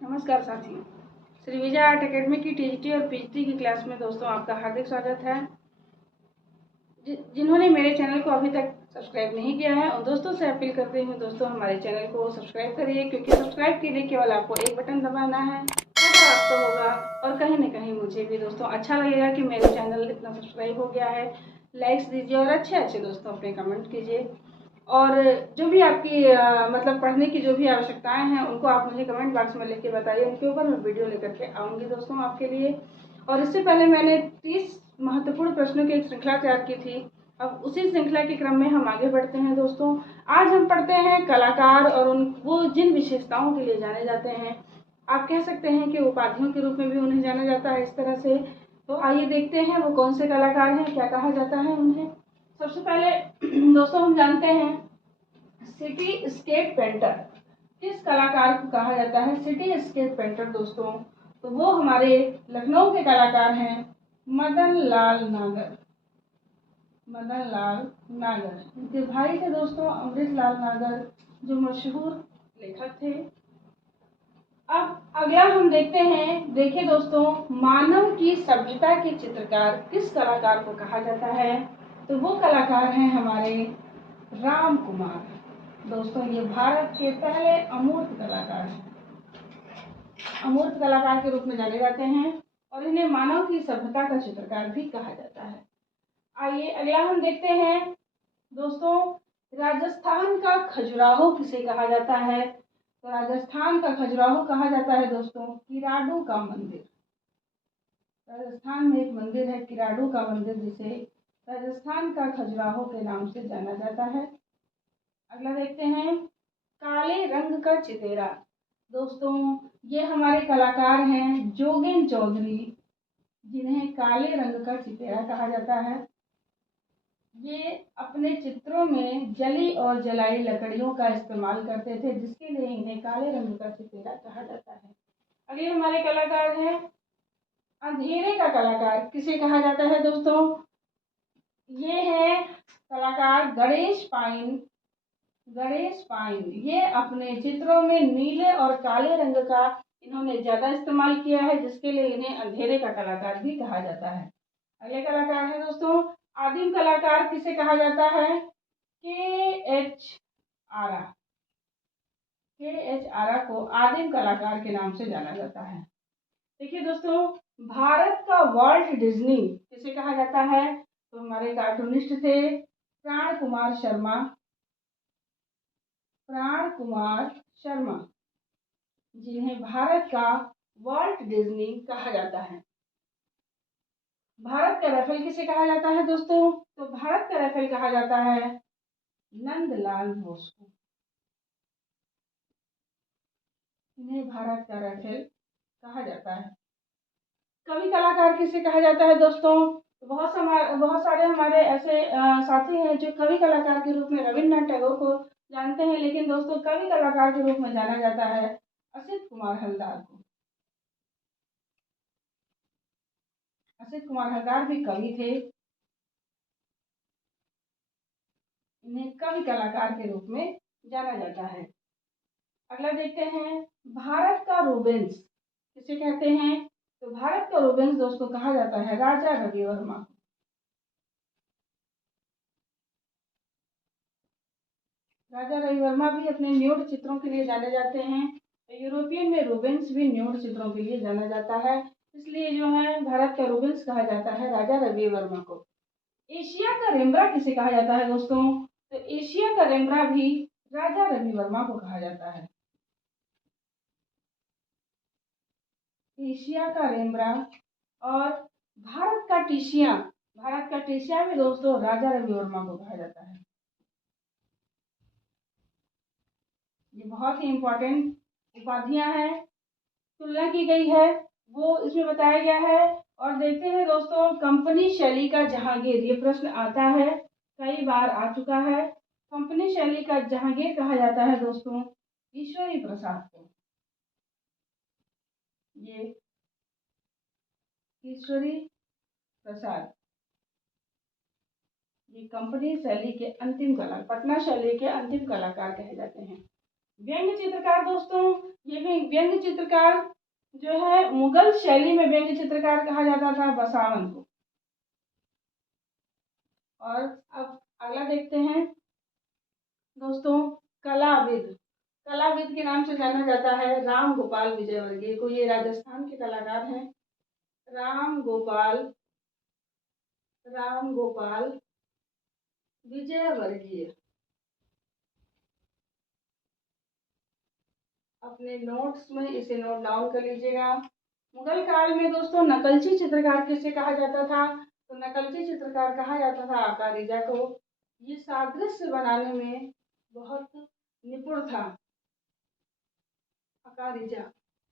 नमस्कार साथियों, Shri Vijay art academy की टीजीटी और पीजीटी की क्लास में दोस्तों आपका हार्दिक स्वागत है। जिन्होंने मेरे चैनल को अभी तक सब्सक्राइब नहीं किया है उन दोस्तों से अपील करती हूँ दोस्तों हमारे चैनल को सब्सक्राइब करिए, क्योंकि सब्सक्राइब के लिए केवल आपको एक बटन दबाना है। फायदा आपको होगा और कहीं न कहीं मुझे भी दोस्तों अच्छा लगेगा कि मेरे चैनल इतना सब्सक्राइब हो गया है। लाइक्स दीजिए और अच्छे दोस्तों अपने कमेंट कीजिए, और जो भी आपकी मतलब पढ़ने की जो भी आवश्यकताएं हैं उनको आप मुझे कमेंट बॉक्स में लिख के बताइए। उनके ऊपर मैं वीडियो लेकर के आऊँगी दोस्तों आपके लिए। और इससे पहले मैंने 30 महत्वपूर्ण प्रश्नों की एक श्रृंखला तैयार की थी। अब उसी श्रृंखला के क्रम में हम आगे बढ़ते हैं दोस्तों। आज हम पढ़ते हैं कलाकार और वो जिन विशेषताओं के लिए जाने जाते हैं, आप कह सकते हैं कि उपाधियों के रूप में भी उन्हें जाना जाता है इस तरह से। तो आइए देखते हैं वो कौन से कलाकार हैं, क्या कहा जाता है उन्हें। सबसे पहले दोस्तों हम जानते हैं सिटी स्केप पेंटर। किस कलाकार को कहा जाता है सिटी स्केप पेंटर दोस्तों? तो वो हमारे लखनऊ के कलाकार हैं मदन लाल नागर। मदन लाल नागर, उनके भाई थे दोस्तों अमृत लाल नागर, जो मशहूर लेखक थे। अब अगला हम देखते हैं, देखिए दोस्तों, मानव की सभ्यता के चित्रकार किस कलाकार को कहा जाता है? तो वो कलाकार हैं हमारे राम कुमार। दोस्तों ये भारत के पहले अमूर्त कलाकार हैं, अमूर्त कलाकार के रूप में जाने जाते हैं और इन्हें मानव की सभ्यता का चित्रकार भी कहा जाता है। आइए अगला हम देखते हैं दोस्तों, राजस्थान का खजुराहो किसे कहा जाता है? तो राजस्थान का खजुराहो कहा जाता है दोस्तों किराडू का मंदिर। राजस्थान में एक मंदिर है किराडू का मंदिर, जिसे राजस्थान का खजुराहो के नाम से जाना जाता है। अगला देखते हैं, काले रंग का चितेरा। दोस्तों ये हमारे कलाकार हैं जोगेन चौधरी, जिन्हें काले रंग का चितेरा कहा जाता है। ये अपने चित्रों में जली और जलाई लकड़ियों का इस्तेमाल करते थे, जिसके लिए इन्हें काले रंग का चितेरा कहा जाता है। अगले हमारे कलाकार हैं अंधेरे का कलाकार किसे कहा जाता है दोस्तों? ये है कलाकार गणेश पाइन। गणेश पाइन ये अपने चित्रों में नीले और काले रंग का इन्होंने ज्यादा इस्तेमाल किया है, जिसके लिए इन्हें अंधेरे का कलाकार भी कहा जाता है। अगले कलाकार है दोस्तों आदिम कलाकार किसे कहा जाता है? के एच आरा। के एच आरा को आदिम कलाकार के नाम से जाना जाता है। देखिए दोस्तों, भारत का वॉल्ट डिज्नी किसे कहा जाता है? तो हमारे कार्टूनिस्ट थे प्राण कुमार शर्मा। प्राण कुमार शर्मा, जिन्हें भारत का वॉल्ट डिज्नी कहा जाता है। भारत का राइफल किसे कहा जाता है दोस्तों? तो भारत का राइफल कहा जाता है नंदलाल बोस को। इन्हें भारत का राइफल कहा जाता है। कवि कलाकार किसे कहा जाता है दोस्तों? तो बहुत सारे हमारे ऐसे साथी हैं जो कवि कलाकार के रूप में रविन्द्रनाथ टैगोर को जानते हैं, लेकिन दोस्तों कवि कलाकार के रूप में जाना जाता है असित कुमार हलदार को। असित कुमार हलदार भी कवि थे, इन्हें कवि कलाकार के रूप में जाना जाता है। अगला देखते हैं, भारत का रूबेंस किसे कहते हैं? तो भारत का रूबेंस दोस्तों कहा जाता है राजा रवि वर्मा। राजा रवि वर्मा भी अपने न्यूड चित्रों के लिए जाने जाते हैं। यूरोपियन में रूबेंस भी न्यूड चित्रों के लिए जाना जाता है, इसलिए जो है भारत का रूबेंस कहा जाता है राजा रवि वर्मा को। एशिया का रेम्ब्रा किसे कहा जाता है दोस्तों? तो एशिया का रेम्ब्रा भी राजा रवि वर्मा को कहा जाता है। एशिया का रेम्ब्रा और भारत का टीसिया भी दोस्तों राजा रवि वर्मा को कहा जाता है। ये बहुत ही इंपॉर्टेंट उपाधियां हैं, तुलना की गई है वो इसमें बताया गया है। और देखते हैं दोस्तों, कंपनी शैली का जहांगीर, ये प्रश्न आता है, कई बार आ चुका है। कंपनी शैली का जहांगीर कहा जाता है दोस्तों ईश्वरी प्रसाद को। ये ईश्वरी प्रसाद ये कंपनी शैली के अंतिम कला पटना शैली के अंतिम कलाकार कहे जाते हैं। व्यंग्य चित्रकार दोस्तों, ये भी व्यंग्य चित्रकार जो है मुगल शैली में व्यंग्य चित्रकार कहा जाता था बसावन को। और अब अगला देखते हैं दोस्तों, कलाविद। कलाविद के नाम से जाना जाता है राम गोपाल विजयवर्गीय को। ये राजस्थान के कलाकार हैं। राम गोपाल विजयवर्गीय। अपने नोट्स में इसे नोट डाउन कर लीजिएगा। मुगल काल में दोस्तों नकलची चित्रकार किसे कहा जाता था? तो नकलची चित्रकार कहा जाता था अकारिजा को। ये सादृश्य बनाने में बहुत निपुण था अकारिजा,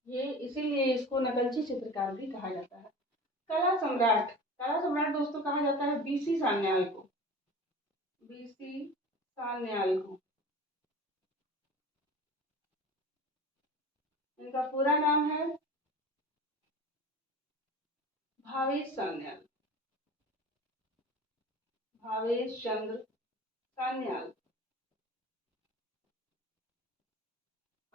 ये इसीलिए इसको नकलची चित्रकार भी कहा जाता है। कला सम्राट दोस्तों कहा जाता है बीसी सान्याल को। बीसी सान्याल को। इनका पूरा नाम है भावेश सान्याल, भावेश चंद्र सान्याल।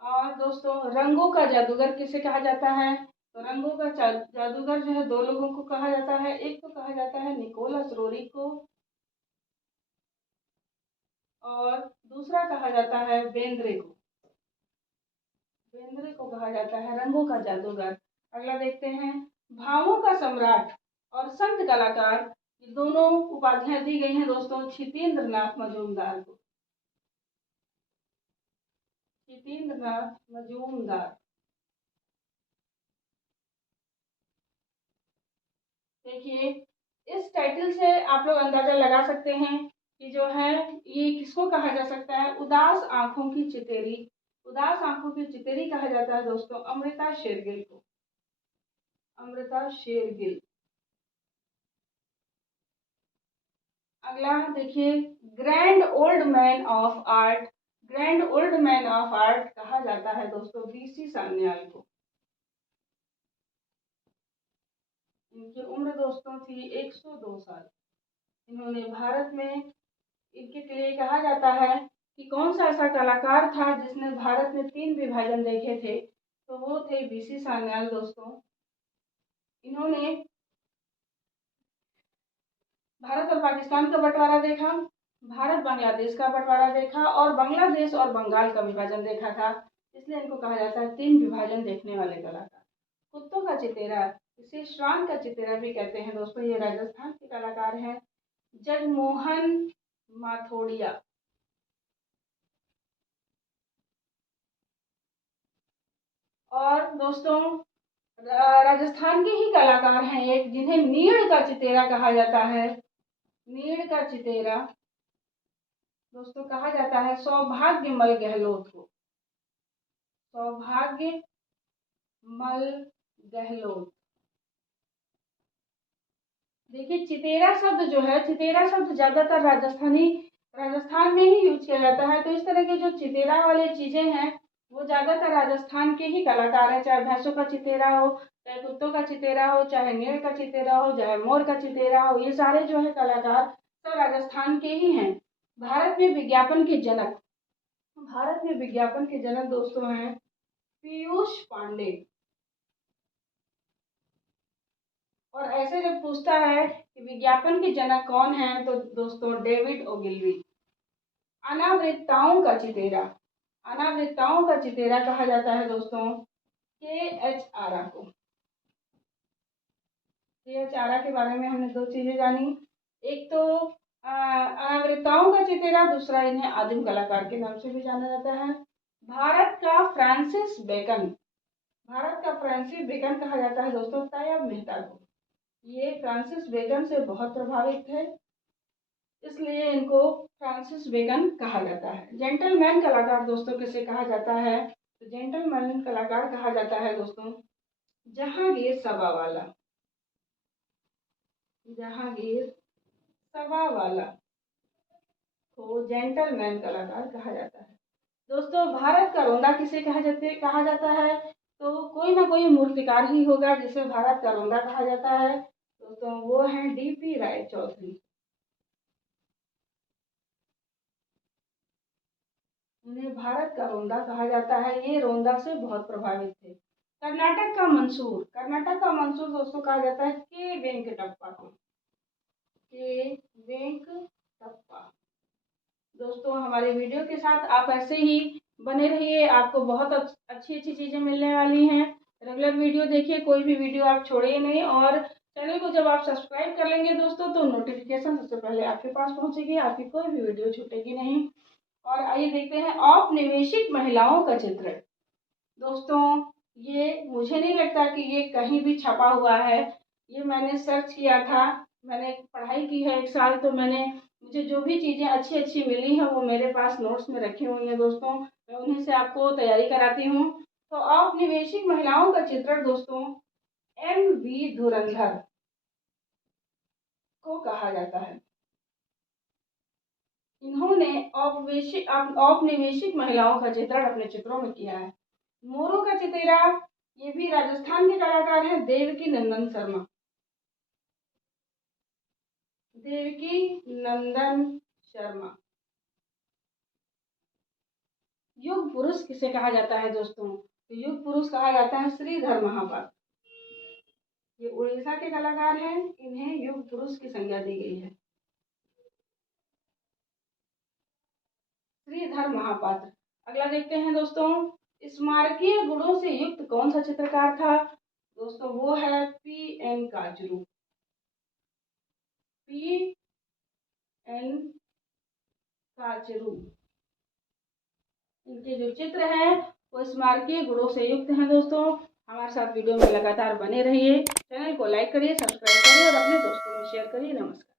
और दोस्तों रंगों का जादूगर किसे कहा जाता है? तो रंगों का जादूगर जो है दो लोगों को कहा जाता है। एक तो कहा जाता है निकोलस रोरी को, और दूसरा कहा जाता है बेंद्रे को। बेंद्रे को कहा जाता है रंगों का जादूगर। अगला देखते हैं, भावों का सम्राट और संत कलाकार, ये दोनों उपाधियां दी गई हैं दोस्तों क्षितेंद्र नाथ मजूमदार को। क्षितेंद्र नाथ मजूमदार। देखिए इस टाइटल से आप लोग अंदाजा लगा सकते हैं कि जो है ये किसको कहा जा सकता है। उदास आंखों की चितेरी। उदास आंखों की चितेरी कहा जाता है दोस्तों अमृता शेरगिल को। अमृता शेरगिल। अगला देखिए, grand old man of art. Grand old man of art कहा जाता है दोस्तों बीसी सान्याल को। इनकी उम्र दोस्तों थी 102 साल। इन्होंने भारत में, इनके लिए कहा जाता है कि कौन सा ऐसा कलाकार था जिसने भारत में 3 विभाजन देखे थे, तो वो थे बीसी सान्याल दोस्तों। इन्होंने भारत और पाकिस्तान का बंटवारा देखा, भारत बांग्लादेश का बंटवारा देखा, और बांग्लादेश और बंगाल का विभाजन देखा था। इसलिए इनको कहा जाता है 3 विभाजन देखने वाले कलाकार। कुत्तों का चितेरा, इसे श्वान का चितेरा भी कहते हैं दोस्तों। ये राजस्थान के कलाकार हैं जगमोहन माथोड़िया। और दोस्तों राजस्थान के ही कलाकार हैं एक, जिन्हें नीड़ का चितेरा कहा जाता है। नीड़ का चितेरा दोस्तों कहा जाता है सौभाग्यमल गहलोत को। सौभाग्यमल गहलोत। देखिए चितेरा शब्द जो है, चितेरा शब्द ज्यादातर राजस्थान में ही यूज किया जाता है। तो इस तरह के जो चितेरा वाले चीजें हैं वो ज्यादातर राजस्थान के ही कलाकार हैं। चाहे भैंसों का चितेरा हो, चाहे कुत्तों का चितेरा हो, चाहे नीड़ का चितेरा हो, चाहे मोर का चितेरा हो, ये सारे जो है कलाकार सब राजस्थान के ही हैं। भारत में विज्ञापन के जनक, भारत में विज्ञापन के जनक दोस्तों हैं पीयूष पांडे। और ऐसे जब पूछता है कि विज्ञापन के जनक कौन है, तो दोस्तों डेविड ओगिलवी। अनावृत्ताओं का चितेरा, अनावृत्ताओं का चितेरा कहा जाता है दोस्तों के एच आरा को। के एच आरा के बारे में हमने 2 चीजें जानी। एक तो अनावृत्ताओं का चितेरा, दूसरा इन्हें आदिम कलाकार के नाम से भी जाना जाता है। भारत का फ्रांसिस बेकन, भारत का फ्रांसिस बेकन कहा जाता है दोस्तों तायब मेहता को। ये फ्रांसिस बेकन से बहुत प्रभावित थे, इसलिए इनको फ्रांसिस बेकन कहा जाता है। जेंटलमैन कलाकार दोस्तों किसे कहा जाता है? तो जेंटलमैन कलाकार कहा जाता है दोस्तों जहांगीर सभा वाला। जहांगीर सभा वाला को जेंटलमैन कलाकार कहा जाता है। दोस्तों भारत का रोंदा किसे कहा जाता है? तो कोई ना कोई मूर्तिकार ही होगा जिसे भारत का रोंदा कहा जाता है दोस्तों, वो है डीपी राय चौधरी। इन्हें भारत का रोंदा कहा जाता है। ये रोंदा से बहुत प्रभावित थे। कर्नाटक का मंसूर, कर्नाटक का मंसूर दोस्तों कहा जाता है के वेंकटप्पा को, के वेंकटप्पा। दोस्तों हमारे वीडियो के साथ आप ऐसे ही बने रहिए, आपको बहुत अच्छी अच्छी चीज़ें मिलने वाली हैं। रेगुलर वीडियो देखिए, कोई भी वीडियो आप छोड़िए नहीं। और चैनल को जब आप सब्सक्राइब कर लेंगे दोस्तों तो नोटिफिकेशन सबसे पहले आपके पास पहुंचेगी, आपकी कोई भी वीडियो छूटेगी नहीं। और आइए देखते हैं औपनिवेशिक महिलाओं का चित्र। दोस्तों ये मुझे नहीं लगता कि ये कहीं भी छपा हुआ है, ये मैंने सर्च किया था, मैंने पढ़ाई की है 1 साल, तो मुझे जो भी चीज़ें अच्छी अच्छी मिली हैं वो मेरे पास नोट्स में रखी हुई हैं दोस्तों, मैं उन्हीं से आपको तैयारी कराती हूँ। तो औपनिवेशिक महिलाओं का चित्रण दोस्तों एम.वी. धुरंधर को कहा जाता है। इन्होंने औपनिवेशिक महिलाओं का चित्रण अपने चित्रों में किया है। मोरों का चितेरा, ये भी राजस्थान के कलाकार हैं, देवकी नंदन शर्मा, देवकी नंदन शर्मा। युग पुरुष किसे कहा जाता है दोस्तों? तो युग पुरुष कहा जाता है श्रीधर महापात्र। ये उड़ीसा के कलाकार हैं, इन्हें युग पुरुष की संज्ञा दी गई है। श्रीधर महापात्र। अगला देखते हैं दोस्तों, स्मारकीय गुणों से युक्त कौन सा चित्रकार था? दोस्तों वो है P.N. काजरू। P.N. काजरू। इनके जो चित्र हैं वो स्मारकीय गुणों से युक्त हैं दोस्तों। हमारे साथ वीडियो में लगातार बने रहिए, चैनल को लाइक करिए, सब्सक्राइब करिए और अपने दोस्तों में शेयर करिए। नमस्कार।